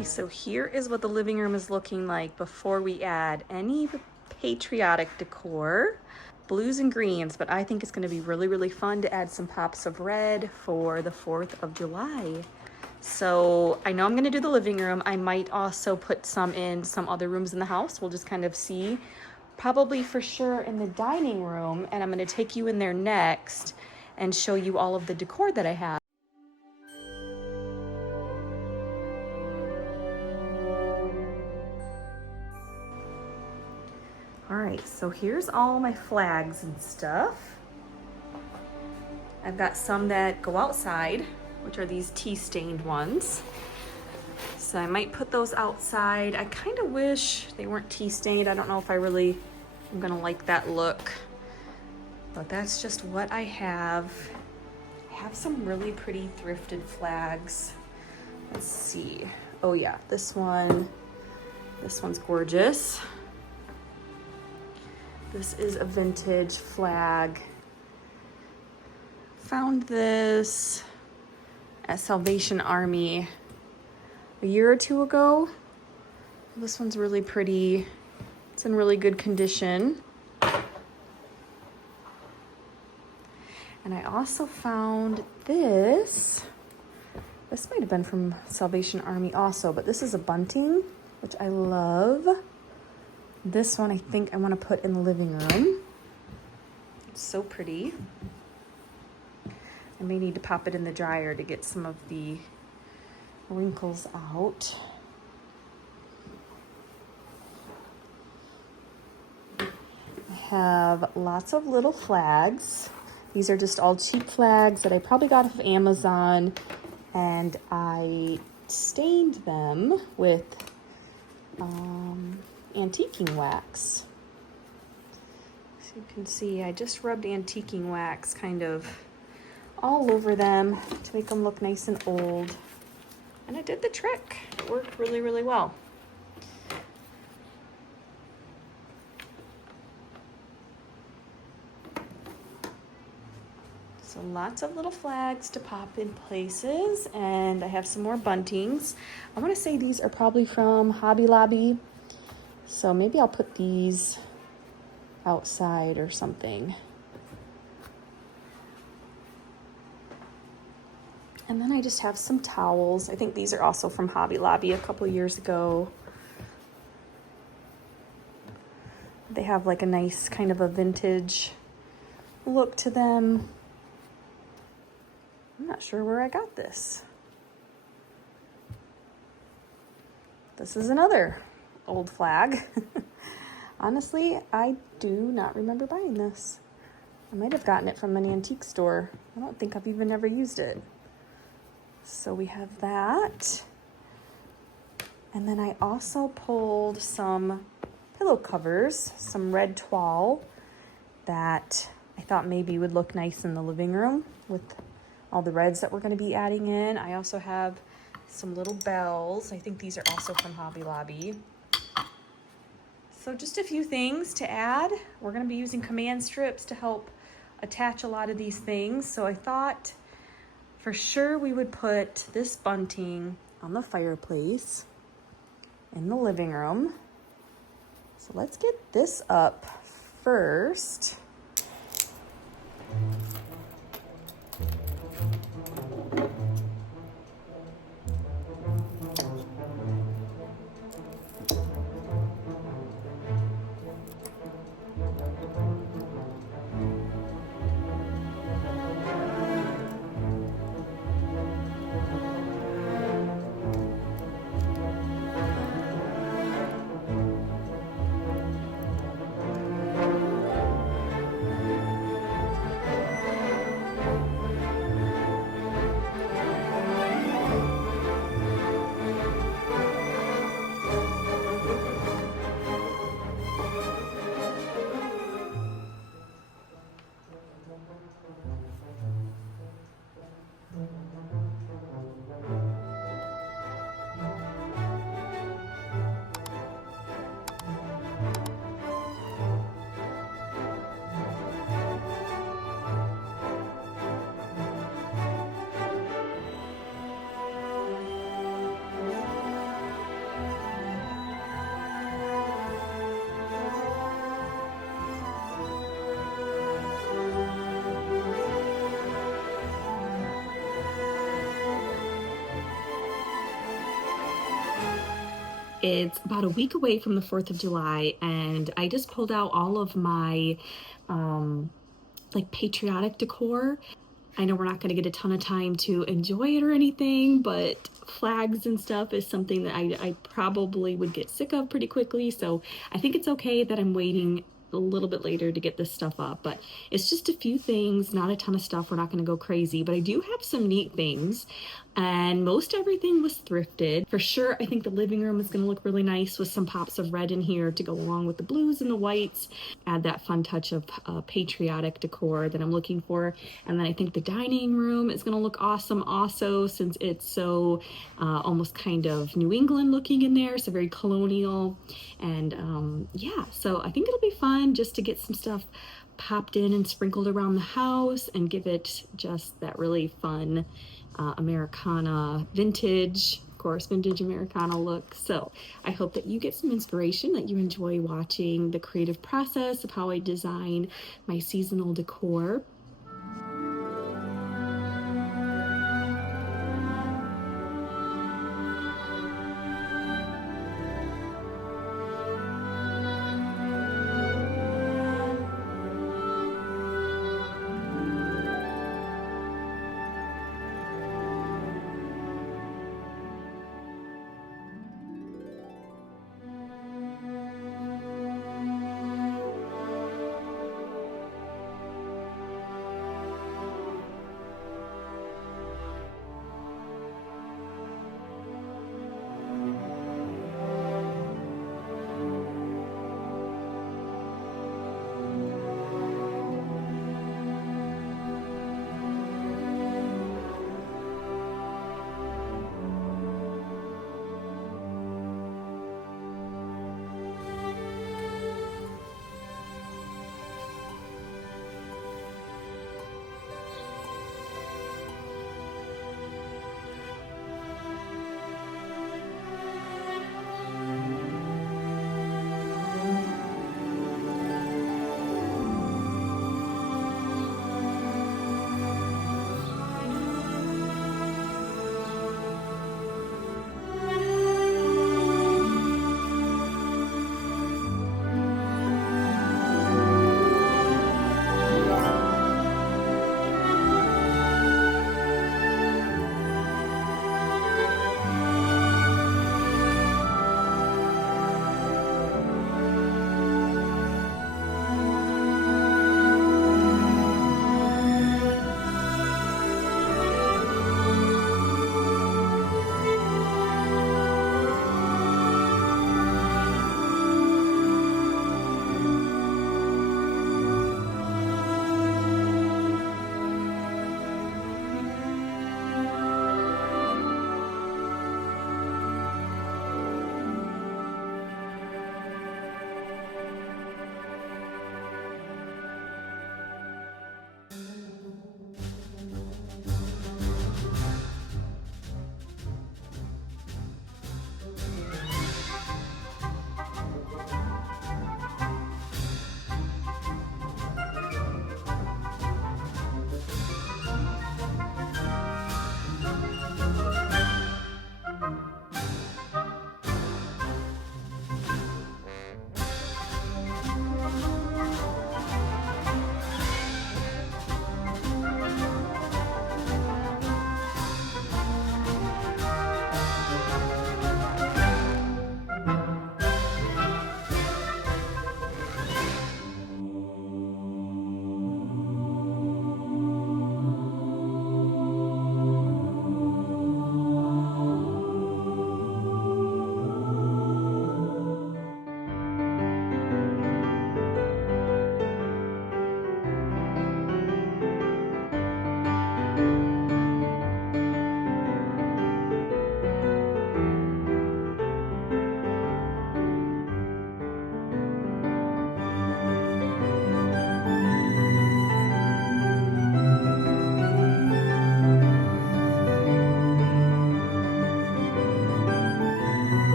Okay, so here is what the living room is looking like before we add any patriotic decor. Blues and greens, but I think it's going to be really, really fun to add some pops of red for the 4th of July. So I know I'm going to do the living room. I might also put some in some other rooms in the house. We'll just kind of see. Probably for sure in the dining room, and I'm going to take you in there next and show you all of the decor that I have. All right, so here's all my flags and stuff. I've got some that go outside, which are these tea-stained ones. So I might put those outside. I kind of wish they weren't tea-stained. I don't know if I really am gonna like that look, but that's just what I have. I have some really pretty thrifted flags. Let's see. Oh yeah, this one's gorgeous. This is a vintage flag. Found this at Salvation Army a year or two ago. This one's really pretty. It's in really good condition. And I also found this. This might have been from Salvation Army also, but this is a bunting, which I love. This one I think I want to put in the living room. It's so pretty. I may need to pop it in the dryer to get some of the wrinkles out. I have lots of little flags. These are just all cheap flags that I probably got off of Amazon, and I stained them with antiquing wax. So you can see I just rubbed antiquing wax kind of all over them to make them look nice and old. And it did the trick. It worked really, really well. So lots of little flags to pop in places, and I have some more buntings. I want to say these are probably from Hobby Lobby, so maybe I'll put these outside or something. And then I just have some towels. I think these are also from Hobby Lobby a couple years ago. They have like a nice kind of a vintage look to them. I'm not sure where I got this. This is another old flag. Honestly, I do not remember buying this. I might have gotten it from an antique store. I don't think I've even ever used it. So we have that. And then I also pulled some pillow covers, some red toile that I thought maybe would look nice in the living room with all the reds that we're going to be adding in. I also have some little bells. I think these are also from Hobby Lobby. So just a few things to add. We're going to be using command strips to help attach a lot of these things. So I thought for sure we would put this bunting on the fireplace in the living room. So let's get this up first. It's about a week away from the 4th of July, and I just pulled out all of my like patriotic decor. I know we're not going to get a ton of time to enjoy it or anything, but flags and stuff is something that I probably would get sick of pretty quickly. So I think it's okay that I'm waiting a little bit later to get this stuff up, but it's just a few things, not a ton of stuff. We're not going to go crazy, but I do have some neat things, and most everything was thrifted. For sure, I think the living room is going to look really nice with some pops of red in here to go along with the blues and the whites, add that fun touch of patriotic decor that I'm looking for. And then I think the dining room is going to look awesome also, since it's so almost kind of New England looking in there, so very colonial. And yeah, so I think it'll be fun just to get some stuff popped in and sprinkled around the house and give it just that really fun Americana vintage, of course, vintage Americana look. So I hope that you get some inspiration, that you enjoy watching the creative process of how I design my seasonal decor.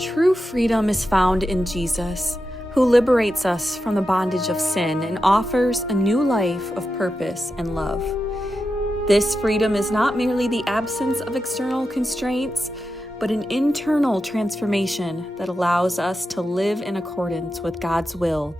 True freedom is found in Jesus, who liberates us from the bondage of sin and offers a new life of purpose and love. This freedom is not merely the absence of external constraints, but an internal transformation that allows us to live in accordance with God's will